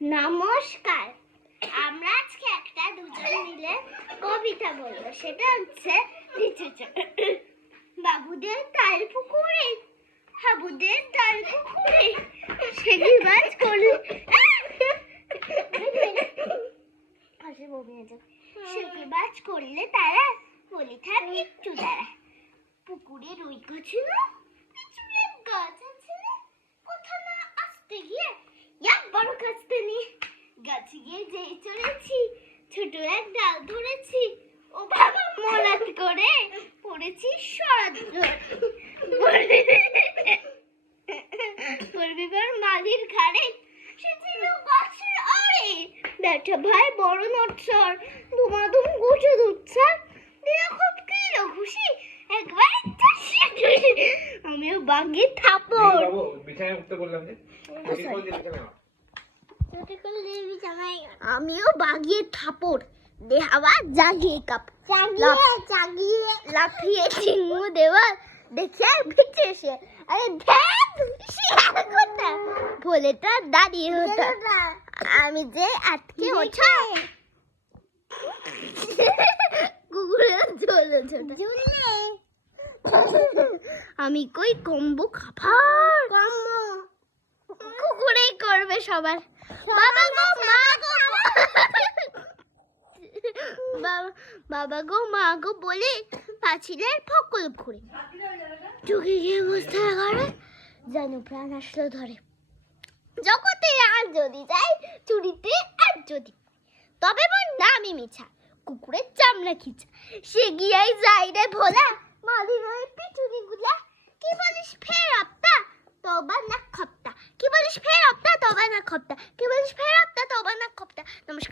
নমস্কার, আমরা আজকে একটা দুজন মিলে কবিতা বলবো। সেটা হচ্ছে লিচুচো। বাবুদের তাল পুকুরে, হাবুদের তাল পুকুরে, সেগি মাছ করলে সেগি মাছ করলে তারা বলি থাক একটু দাঁড়া। পুকুরে রুই ছিল, লিচুরের গাছ আছে, কোথাও না আসতে গিয়ে এক বড় কাছতে নিয়ে গাছে গিয়ে যেই চড়েছি, ছোট এক ডাল ধরেছি, ও বাবা মলাত করে পড়েছি পড়বিবার মালির ঘাড়ে, সে ছিল গাছের আড়ে। ব্যাটা ভাই বড় নটসর, ধুমাধুম গুছে দুচ্ছার, দিয়া খুব কিলো খুশি, একবার আমিও বাগে থাপড়। আমিও বাগিয়ে থাপড়, দেহাবা জাগিয়ে কাপ লাফিয়ে চিংড়ু দেওয়ার দেখে ভিটে সে, আরে ভোলেটা দাঁড়িয়ে হতো, আমি যে আটকে ওঠা কুকুরে ঝোলে ঝোলে আমি কই কম্বো খাবার কুকুরেই করবে সবার। বাবা গো মা গো বাবা গো মা গো বলে পাঁচিলের ফকল ঘুরে চুকে গিয়ে বসতে ঘরে, যেন প্রাণ আসলো ধরে। জগতে আর যদি যাই চুরিতে আর যদি, তবে মোর নামই মিছা, কুকুরের চামড়া খিচা। সে গিয়াই যাই রে ভোলা, মালির ওই পিটুনি গুলা। কি বলিস ফের আপতা তবা না খপ্তা, কি বলিস ফের আপতা তবা না খপ্তা, কি বলিস ফের আপতা তবা না খপ্তা। নমস্কার।